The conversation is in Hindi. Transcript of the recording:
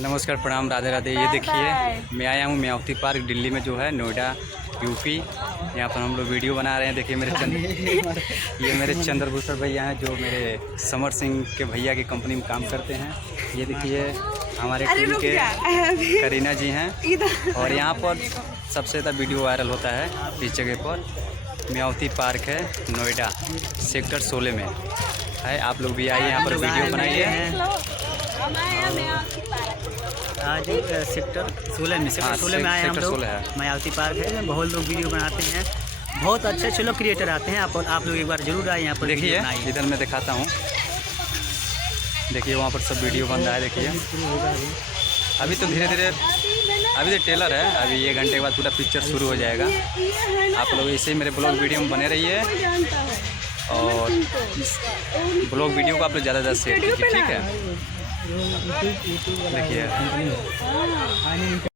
नमस्कार, प्रणाम, राधे राधे। ये देखिए मैं आया हूँ मायावती पार्क दिल्ली में जो है, नोएडा यूपी। यहाँ पर हम लोग वीडियो बना रहे हैं। देखिए ये मेरे चंद्रभूषण भैया हैं जो मेरे समर सिंह के भैया की कंपनी में काम करते हैं। ये देखिए हमारे टीम के करीना जी हैं। और यहाँ पर सबसे ज़्यादा वीडियो वायरल होता है इस जगह पर। मायावती पार्क है, नोएडा सेक्टर 16 में है। आप लोग भी आइए, यहाँ पर वीडियो बनाइए। आज सेक्टर 16 में में आए हम लोग। मायावती पार्क है, बहुत लोग वीडियो बनाते हैं, बहुत अच्छे अच्छे लोग क्रिएटर आते हैं। आप लोग एक बार जरूर आए यहाँ पर। देखिए इधर मैं दिखाता हूँ, देखिए वहाँ पर सब वीडियो बन रहा है। देखिए अभी तो धीरे धीरे, अभी तो टेलर है, अभी 1 घंटे के बाद पूरा पिक्चर शुरू हो जाएगा। आप लोग ऐसे ही मेरे ब्लॉग वीडियो में बने रहिए और इस ब्लॉग वीडियो को आप लोग ज़्यादा से ज़्यादा शेयर कीजिए, ठीक है। देखिए